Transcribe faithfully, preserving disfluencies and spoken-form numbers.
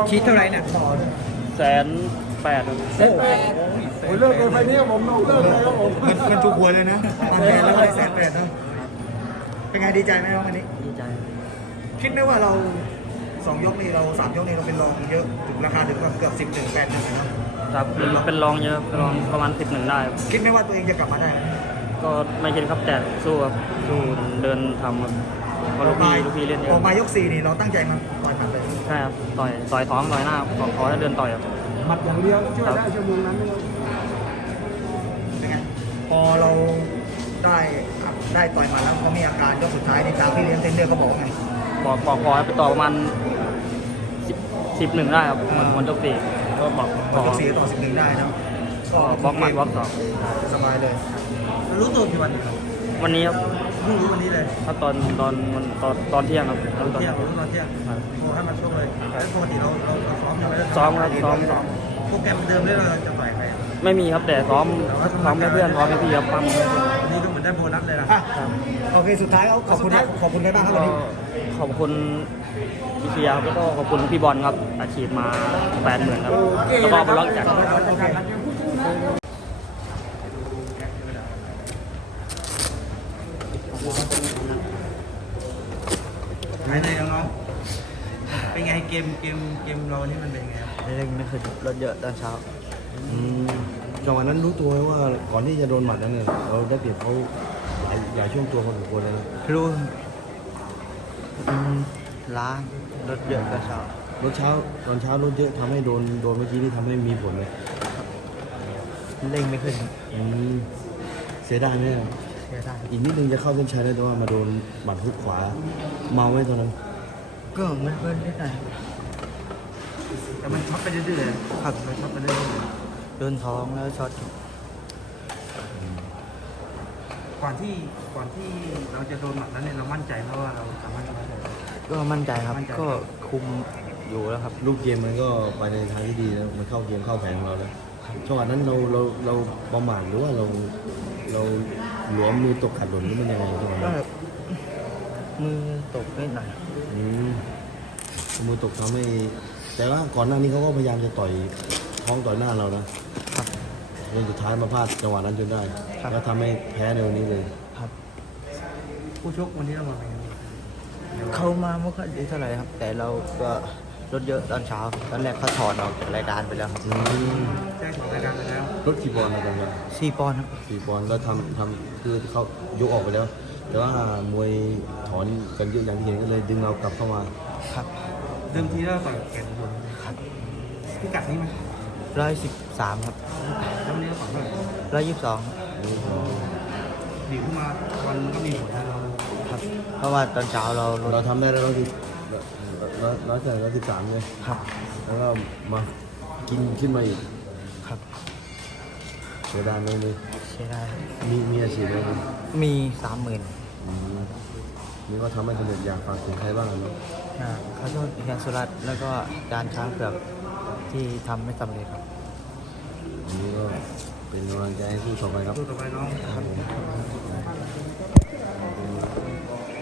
ชีดเท่าไหร่เนี่ยแสนแปดโอ้โหโอ้ยเลิกเลยไฟนี้ผมเอาเลิกเลยครับผมมันมันถูกหวยเลยนะตอนแพ้แล้วก็ได้แสนแปดเนาะเป็นไงดีใจไหมวันนี้ดีใจคิดไหมว่าเราสองยกนี่เราสามยกนี่เราเป็นรองเยอะถึงราคาถึงเกือบสิบถึงแปดถึงนะครับครับเป็นเป็นรองเยอะเป็นรองประมาณสิบหนึ่งได้ครับคิดไหมว่าตัวเองจะกลับมาได้ไหมก็ไม่คิดครับแต่สู้ครับสู้เดินทำครับเพราะลูกพี่ลูกพี่เล่นเยออะอกมายกสี่นี่เราตั้งใจมาต่อยหมัดเลยใช่ครับต่อยต่อยท้องต่อยหน้าขอขอให้เดินต่อยครับหมัดอย่างเดียวช่วยได้ชั่วโมงนั้นนะครับเป็นไงพอเราได้ได้ต่อยหมาแล้วเขามีอาการยกสุดท้ายในทางพี่เลี้ยงเทรนเนอร์เขาบอกว่าไงบอกบอกขอให้ไปต่อประมาณสิบสิบหนึ่งได้ครับเหมือนเหมือนยกสี่ก็บอกขต่ออยกสี่ต่อสิบหนึ่งได้นะก็บล็อกหมัดบล็อกสองสบายเลยรู้ตัวกี่วันครับวันนี้ครับเพิ่งรู้วันนี้เลยถ้าตอนตอนมันตอนตอนเที่ยงครับตอนตอนเที่ยงรู้ตอนเที่ยงโทรให้มาชกเลยแล้วปกติเราเราเราซ้อมยังไงซ้อมครับซ้อมซ้อมโปรแกรมเดิมเลยเราจะต่อยใครไม่มีครับแต่ซ้อมซ้อมแค่เพื่อนซ้อมแค่พี่ครับปั้มวันนี้ก็เหมือนได้โบนัสเลยนะอ่ะโอเคสุดท้ายเอาขอบคุณขอบคุณใครบ้างครับวันก็นี้ขอบคุณพี่เฟียร์แล้วก็ขอบคุณพี่บอลครับอาชีพมาแปดหมื่นครับแล้วก็บอลล็อกจากโอเคไหนไหนน้องเป็นไงเกมเกมเกมเรานี่มันเป็นไงครับเล่นไม่เคยรถเยอะตอนเช้าอืมจังหวะนั้นรู้ตัวไหมว่าก่อนที่จะโดนหมัดนั้นเนี่ยเราได้เปรียบเขาหลายหลายช่วงตัวพอสมควรเลยนะรู้ล้างรถเยอะตอนเช้ารถเช้าตอนเช้ารถเยอะทำให้โดนโดนเมื่อกี้นี่ทำให้มีผลเลยเล่งไม่ขึ้นอืมเสียดายไหมอะเสียดายอีกนิดนึงจะเข้าเส้นชัยแล้วแต่ว่ามาโดนหมัดฮุกขวาเมาไหมตอนนั้นก็ไม่เพิ่นนิดหน่อยแต่มันช็อตไปเรื่อยๆครับมันช็อตไปเรื่อยโดนท้องแล้วช็อตๆก่อนที่ก่อนที่เราจะโดนหมัดนั้นเนี่ยเรามั่นใจเพราะว่าเราสามารถทำได้ก็มั่นใจครับมั่นใจก็คุมอยู่แล้วครับลูกเกมมันก็ไปในทางที่ดีแล้วมันเข้าเกมเข้าแผนของเราแล้วจังหวะนั้นเราเราเราประมาทหรือว่าเราเราหลวมมือตกขัดหล่นหรือมันยังไงจังหวะก็นั้นมือตกนิดหน่อยอืมมือตกทำให้แต่ว่าก่อนหน้านี้เขาก็พยายามจะต่อยท้องต่อยหน้าเรานะครับ จนสุดท้ายมาพลาดจังหวะนั้นจนได้ครับแล้วทำให้แพ้ในวันนี้เลยครับผู้ชกวันนี้เรามาเป็นไงเขามาไม่ค่อยดีเท่าไหร่ครับ แต่เราก็รถเยอะตอนเช้าตอนแรกเขาถอนออกจากรายการไปแล้วครับอืมแจ้งของรายการไปแล้วรถกี่ปอนด์นะตอนนี้สี่ปอนด์ครับสี่ปอนด์ก็ทำทำคือเขายกออกไปแล้ว แต่ว่ามวยถอนกันเยอะอย่างที่เห็นก็เลยดึงเรากลับเข้ามาครับเดิมทีเราต่อยแก่นบนครับพิกัดนี้ไหมร้อยสิบสามครับแล้ววันนี้เราต่อยเท่าไหร่ร้อยยี่สิบสองดีขึ้นมาวันก็มีผลนะเราครับ เพราะว่าตอนเช้าเราลเราดทำได้แล้วร้อยสิบร้อยร้อยเท่าไหร่ร้อยสิบสามเลยครับแล้วก็มากินขึ้นมาอีกครับเสียดายไหมเลยใช่ได้ครับมีมีอาชีพไหมครับมีสามหมื่นอืมนี่ก็ทำให้สำเร็จอยากฝากถึงใครบ้างครับขอโทษเฮียสุรัตน์แล้วก็การช้างเผือกที่ทำไม่สำเร็จครับอันนี้ก็เป็นกำลังใจให้สู้ต่อไปครับสู้ต่อไปน้องครับผม